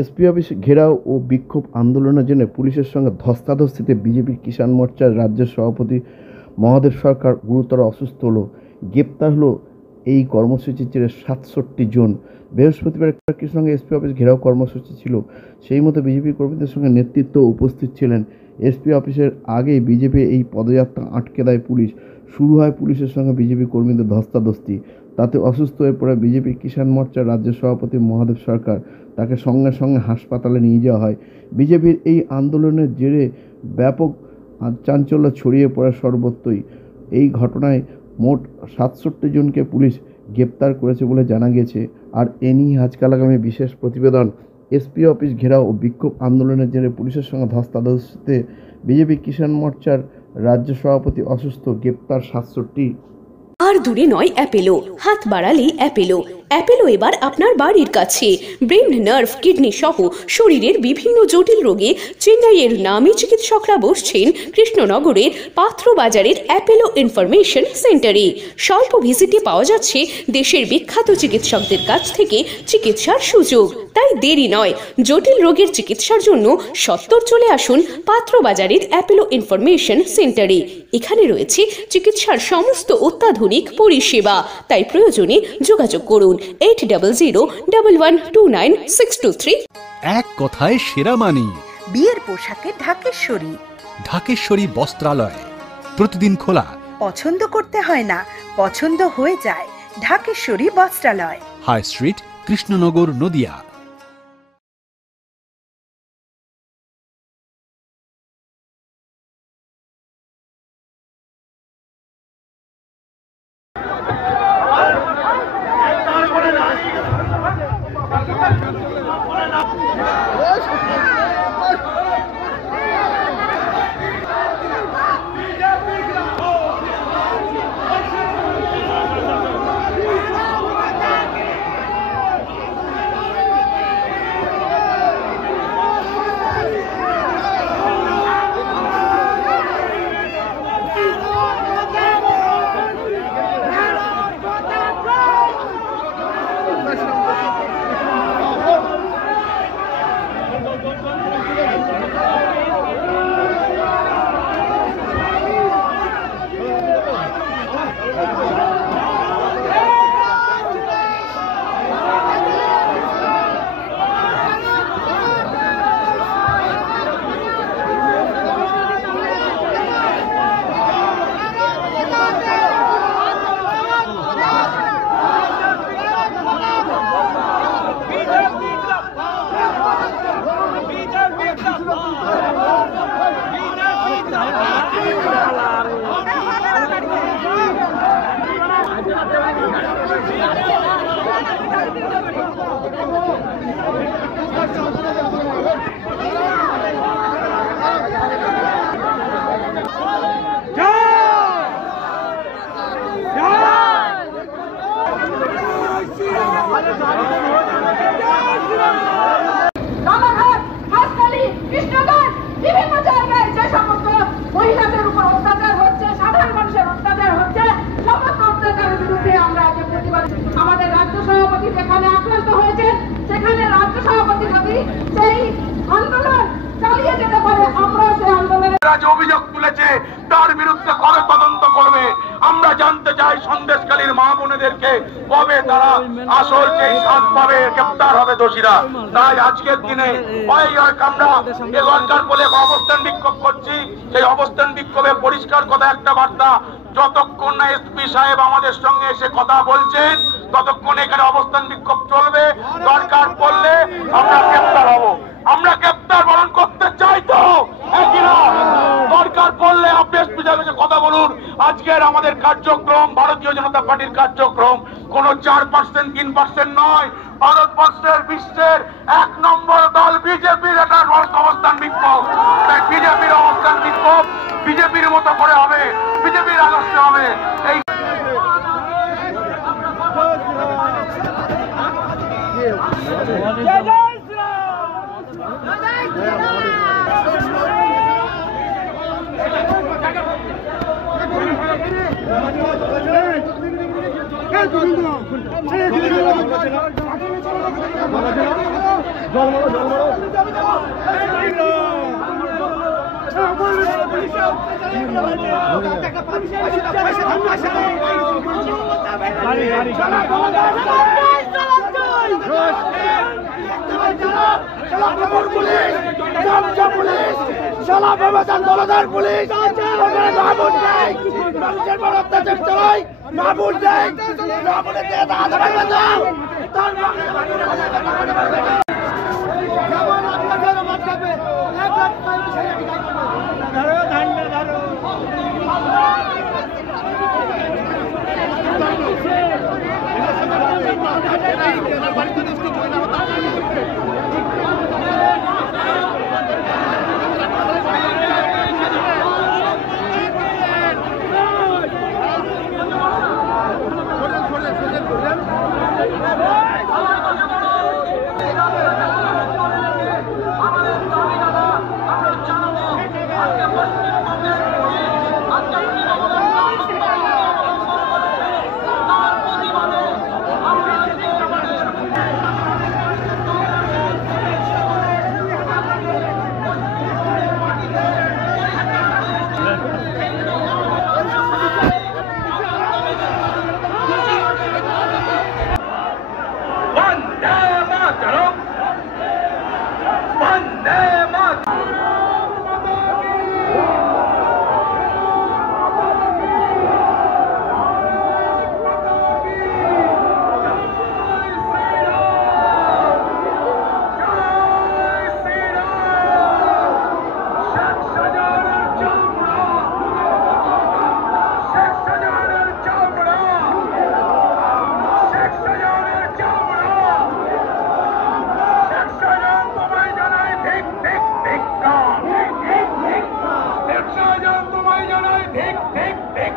SP office ঘেরাও ও বিক্ষোভ আন্দোলনের জন্য পুলিশের সঙ্গে ধস্তাধস্তিতে বিজেপির কিষাণ মোর্চার রাজ্য সভাপতি মহাদেব সরকার গুরুতর অসুস্থ হলো। গ্রেপ্তার হলো এই কর্মসূচির জেরে 67 জন। বৃহস্পতিবার কৃষ্ণনগর এসপি অফিস ঘেরাও কর্মসূচি ছিল, সেই মতো বিজেপি কর্মীদের সঙ্গে নেতৃত্ব উপস্থিত ছিলেন। এসপি অফিসের আগেই বিজেপি এই পদযাত্রা আটকে দেয় পুলিশ। শুরু হয় পুলিশের সঙ্গে বিজেপি কর্মীদের ধস্তাধস্তি। তাতে অসুস্থ হয়ে পড়ে বিজেপি কিষাণ মোর্চার রাজ্য সভাপতি মহাদেব সরকার। তাকে সঙ্গে সঙ্গে হাসপাতালে নিয়ে যাওয়া হয়। বিজেপির এই আন্দোলনের জেরে ব্যাপক চাঞ্চল্য ছড়িয়ে পড়ে সর্বত্রই। এই ঘটনায় মোট 67 জনকে পুলিশ গ্রেপ্তার করেছে বলে জানা গেছে। আর এ নিয়ে আজকাল আগামী বিশেষ প্রতিবেদন। এসপি অফিস ঘেরাও ও বিক্ষোভ আন্দোলনের জেরে পুলিশের সঙ্গে ধস্তাধস্তিতে বিজেপি কিষাণ মোর্চার রাজ্য সভাপতি অসুস্থ, গ্রেপ্তার 67। আর দূরে নয় অ্যাপেলো, হাত বাড়ালেই অ্যাপেলো। অ্যাপেলো এবার আপনার বাড়ির কাছে। ব্রেন, নার্ভ, কিডনি সহ শরীরের বিভিন্ন জটিল রোগে চেন্নাইয়ের নামী চিকিৎসকরা বসছেন কৃষ্ণনগরের পাত্রবাজারের অ্যাপেলো ইনফরমেশন সেন্টারে। স্বল্প ভিজিটে পাওয়া যাচ্ছে দেশের বিখ্যাত চিকিৎসকদের কাছ থেকে চিকিৎসার সুযোগ। তাই দেরি নয়, জটিল রোগের চিকিৎসার জন্য সত্বর চলে আসুন পাত্রবাজারের অ্যাপেলো ইনফরমেশন সেন্টারে। এখানে রয়েছে চিকিৎসার সমস্ত অত্যাধুনিক পরিষেবা। তাই প্রয়োজনে যোগাযোগ করুন 8001129623। এক কথায় সেরা মানি। বিয়ের পোশাকে ঢাকেশ্বরী। ঢাকেশ্বরী বস্ত্রালয় প্রতিদিন খোলা। পছন্দ করতে হয় না, পছন্দ হয়ে যায়। ঢাকেশ্বরী বস্ত্রালয়, হাই স্ট্রিট, কৃষ্ণনগর, নদিয়া। আমাদের রাজ্য সভাপতি যেখানে আক্রান্ত হয়েছে সেখানে রাজ্য সভাপতি যদি সেই আন্দোলন চালিয়ে যেতে পারে, আমরা সেই আন্দোলনের যে অভিযোগ তুলেছে তার বিরুদ্ধে করে তদন্ত করবে। আমরা জানতে চাই সন্দেশখালীর মা বোনেদেরকে কবে তারা আসল যে শাস্তি পাবে, গ্রেপ্তার হবে দোষীরা। তাই আজকের দিনে আমরা এলাকার বলে অবস্থান বিক্ষোভ করছি। সেই অবস্থান বিক্ষোভে পরিষ্কার কথা একটা বার্তা, যতক্ষণ না এসপি সাহেব আমাদের সঙ্গে এসে কথা বলছেন ততক্ষণ এখানে অবস্থান বিক্ষোভ চলবে। দরকার পড়লে আমরা গ্রেপ্তার হব। আমরা গ্রেপ্তার বরণ করতে চাই তো দরকার পড়লে আপনি এসপি সাহেবের কথা বলুন। আজকের আমাদের কার্যক্রম ভারতীয় জনতা পার্টির কার্যক্রম কোনো 4% 3% নয়। ভারতবর্ষের বিশ্বের 1 নম্বর দল বিজেপির এটা অবস্থান বিক্ষোভ। তাই বিজেপির অবস্থান বিক্ষোভ বিজেপির মতো করে হবে, বিজেপির আদর্শে হবে। এই ঠিক ঠিক ঠিক